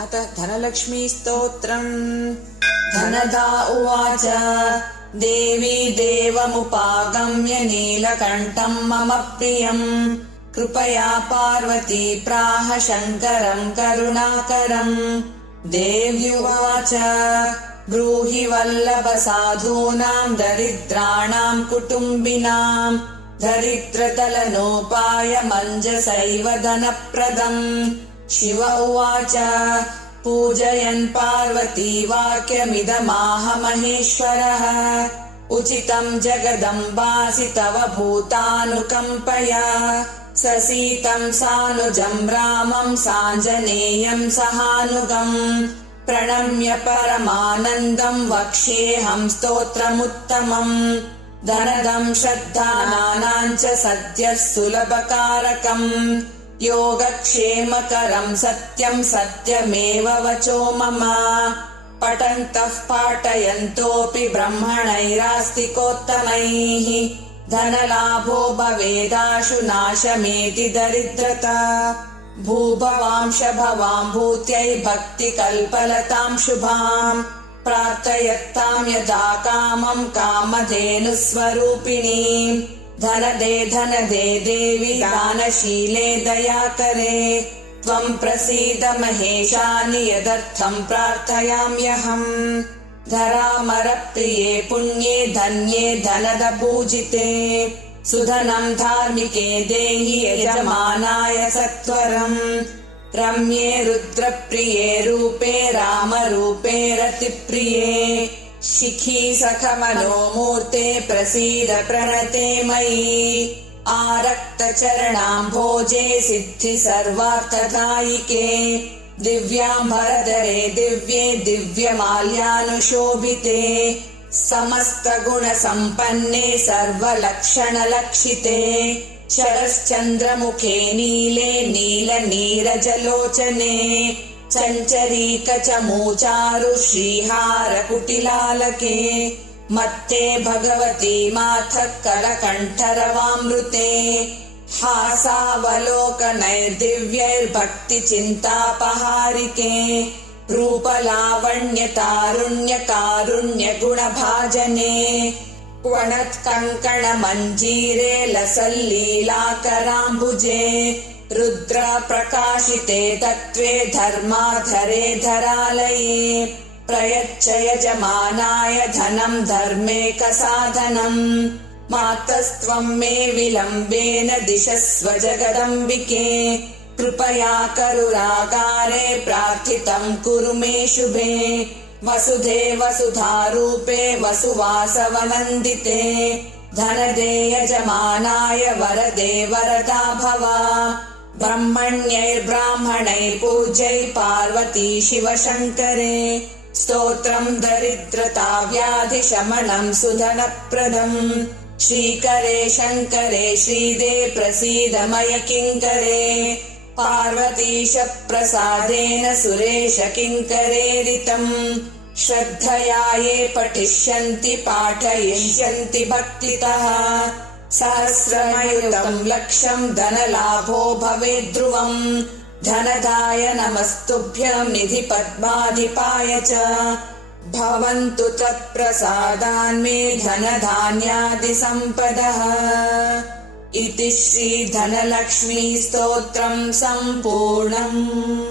अथ धनलक्ष्मी स्तोत्रम्। धनदा उवाच देवी देवमुपागम्य नीलकण्ठम् मम प्रियम् कृपया पार्वती प्राह शङ्करम् करुणाकरम्। देव्युवाच ब्रूहि वल्लभ साधूनाम् दरिद्राणाम् कुटुम्बिनाम् दरिद्रतलनोपायमञ्जसैव धनप्रदम्। शिव उवाच पूजयन् पार्वती वाक्यमिदमाह महेश्वरः उचितम् जगदम्बासि तव भूतानुकम्पया ससीतम् सानुजम् रामम् साञ्जनेयम् सहानुगम् प्रणम्य परमानन्दम् वक्ष्येऽहम् स्तोत्रमुत्तमम्। धनदम् श्रद्धानाम् च सद्यः सुलभकारकम् योगक्षेमकरम् सत्यम् सत्यमेव वचो मम। पठन्तः पाठयन्तोऽपि ब्रह्मणैरास्तिकोत्तमैः धनलाभो भवेदाशु नाशमेति दरिद्रता। भूभवांश भवाम् भूत्यै भक्तिकल्पलताम् शुभाम् प्रार्थयत्ताम् यदा कामम् कामधेनुस्वरूपिणीम्। धनदे धनदे देवि दानशीले दयाकरे त्वम् प्रसीद महेशानि यदर्थम् प्रार्थयाम्यहम्। धरामरप्रिये पुण्ये धन्ये धनदपूजिते सुधनम् धार्मिके देहि यजमानाय सत्वरम्। रम्ये रुद्रप्रिये रूपे रामरूपे रतिप्रिये शिखी सखमनो मूर्ते प्रसीद प्रणते मयि। आरक्तचरणाम्भोजे सिद्धि सर्वार्थदायिके दिव्याम्बरधरे दिव्ये दिव्यमाल्यानुशोभिते समस्तगुणसम्पन्ने सर्वलक्षणलक्षिते शरश्चन्द्रमुखे नीले नीलनीरजलोचने चञ्चरीकचमूचारु श्रीहारकुटिलालके मत्ते भगवती माथः कलकण्ठरवामृते हासावलोकनैर्दिव्यैर्भक्तिचिन्तापहारिके रूपलावण्यतारुण्यकारुण्यगुणभाजने क्वणत्कङ्कणमञ्जीरे लसल्लीलाकराम्बुजे रुद्रप्रकाशिते तत्त्वे धर्माधरे धरालये प्रयच्छ यजमानाय धनम् धर्मेकसाधनम्। मातस्त्वम् मे विलम्बेन दिशस्व जगदम्बिके कृपया करुणागारे प्रार्थितम् कुरु मे शुभे। वसुधे वसुधारूपे वसुवासवनन्दिते धनदे यजमानाय वरदे वरदा भव। ब्रह्मण्यैर्ब्राह्मणैः पूज्यै पार्वती शिवशङ्करे स्तोत्रम् दरिद्रता व्याधिशमनम् सुधनप्रदम्। श्रीकरे शङ्करे श्रीदे प्रसीद मय किङ्करे पार्वतीश प्रसादेन सुरेश किङ्करेरितम्। श्रद्धया ये पठिष्यन्ति पाठयिष्यन्ति भक्तितः सहस्रमयुतम् लक्षम् धनलाभो भवेद्ध्रुवम्। धनदाय नमस्तुभ्यम् निधिपद्माधिपाय च भवन्तु तत्प्रसादान्मे धनधान्यादिसम्पदः। इति श्रीधनलक्ष्मी स्तोत्रम् सम्पूर्णम्।